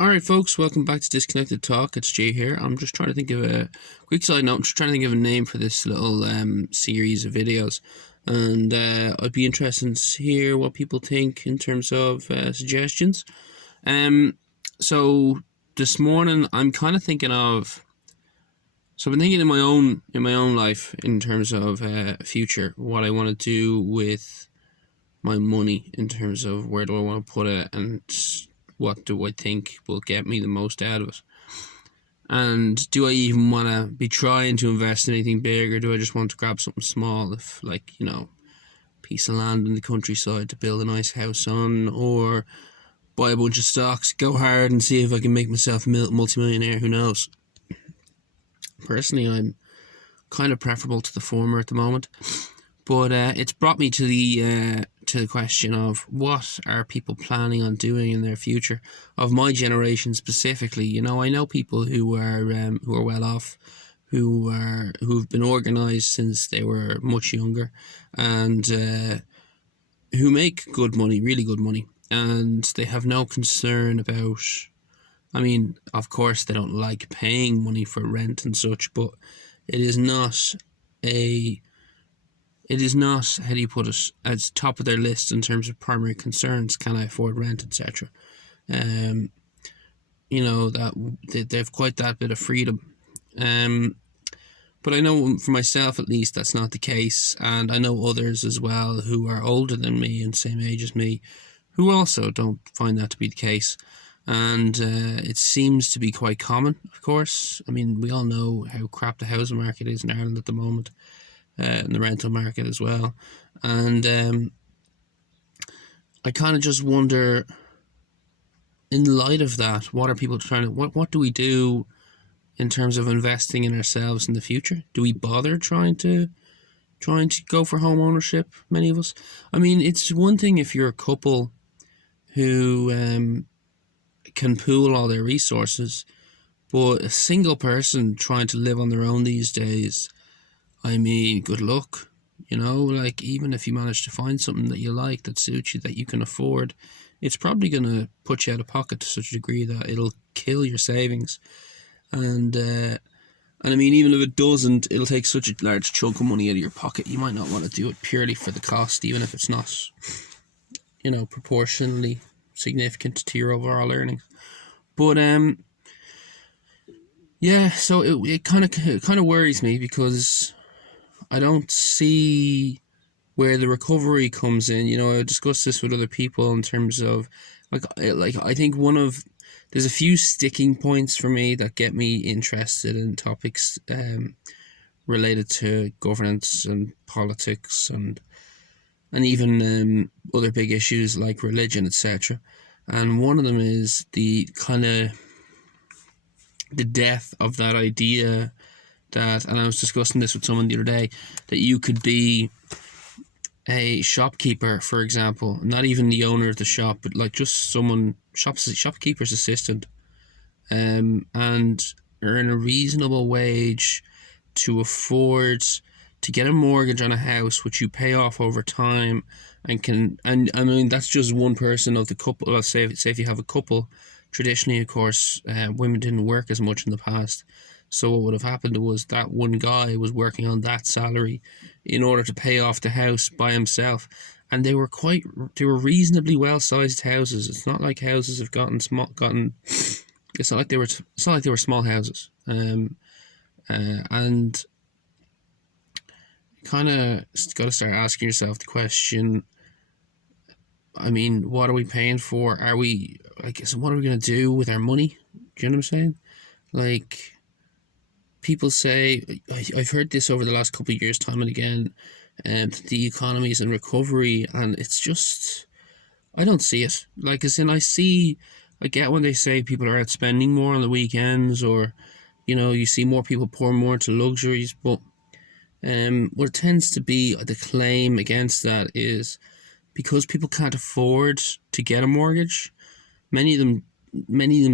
Alright folks, welcome back to Disconnected Talk. It's Jay here. I'm just trying to think of a quick side note. I'm just trying to think of a name for this little series of videos. And I'd be interested to hear what people think in terms of suggestions. So this morning I'm kind of thinking of... So I've been thinking in my own life in terms of future, what I want to do with my money in terms of where do I want to put it and what do I think will get me the most out of it? And do I even want to be trying to invest in anything big, or do I just want to grab something small, if a piece of land in the countryside to build a nice house on, or buy a bunch of stocks, go hard and see if I can make myself a multimillionaire, who knows? Personally, I'm kind of preferable to the former at the moment. But it's brought me to the question of what are people planning on doing in their future, of my generation specifically. I know people who are well off, who've been organised since they were much younger, and who make good money, really good money, and they have no concern about. I mean, of course, they don't like paying money for rent and such, but it is not, how do you put it, as top of their list in terms of primary concerns. Can I afford rent, etc. That they've quite that bit of freedom. But I know for myself, at least, that's not the case, and I know others as well who are older than me and same age as me, who also don't find that to be the case. And it seems to be quite common, of course. I mean, we all know how crap the housing market is in Ireland at the moment. And the rental market as well. And I kind of just wonder, in light of that, what are people trying to... What do we do in terms of investing in ourselves in the future? Do we bother trying to go for home ownership, many of us? I mean, it's one thing if you're a couple who can pool all their resources, but a single person trying to live on their own these days... I mean, good luck, even if you manage to find something that you like, that suits you, that you can afford, it's probably going to put you out of pocket to such a degree that it'll kill your savings. And I mean, even if it doesn't, it'll take such a large chunk of money out of your pocket. You might not want to do it purely for the cost, even if it's not, proportionally significant to your overall earnings. But, yeah, so it kind of worries me, because I don't see where the recovery comes in. I discussed this with other people in terms of, I think there's a few sticking points for me that get me interested in topics related to governance and politics and even other big issues like religion, etc. And one of them is the death of that idea that, and I was discussing this with someone the other day, that you could be a shopkeeper, for example, not even the owner of the shop, but like just someone, shopkeeper's assistant, and earn a reasonable wage to afford to get a mortgage on a house which you pay off over time, and I mean, that's just one person of the couple. Let's say if you have a couple. Traditionally, of course, women didn't work as much in the past. So what would have happened was that one guy was working on that salary in order to pay off the house by himself. And they were reasonably well-sized houses. It's not like houses have it's not like they were small houses. And kind of got to start asking yourself the question, I mean, what are we paying for? What are we going to do with our money? Do you know what I'm saying? Like, people say, I've heard this over the last couple of years, time and again, the economy is in recovery, and it's just, I don't see it. Like, as in, I get when they say people are out spending more on the weekends, or, you see more people pour more into luxuries, but what tends to be the claim against that is, because people can't afford to get a mortgage, many of them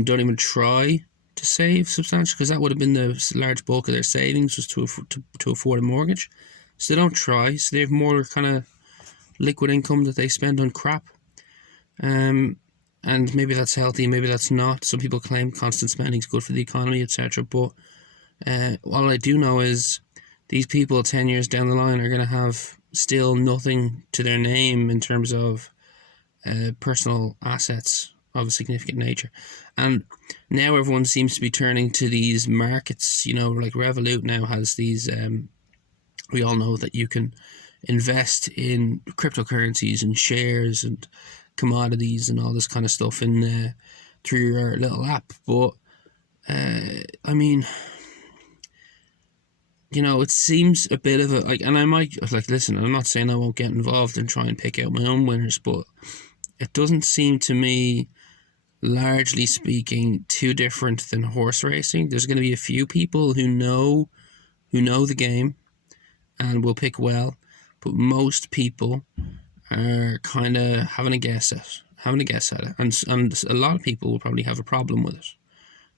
don't even try to save substantial, because that would have been the large bulk of their savings, was to afford a mortgage. So they don't try, so they have more kind of liquid income that they spend on crap. and maybe that's healthy, maybe that's not. Some people claim constant spending is good for the economy, etc. But all I do know is these people 10 years down the line are going to have still nothing to their name in terms of personal assets of a significant nature. And now everyone seems to be turning to these markets, like Revolut now has these, we all know that you can invest in cryptocurrencies and shares and commodities and all this kind of stuff in through your little app. But I mean, it seems a bit of a and I might listen. I'm not saying I won't get involved and try and pick out my own winners, but it doesn't seem to me, largely speaking, too different than horse racing. There's going to be a few people who know the game and will pick well, but most people are kind of having a guess at it, and a lot of people will probably have a problem with it.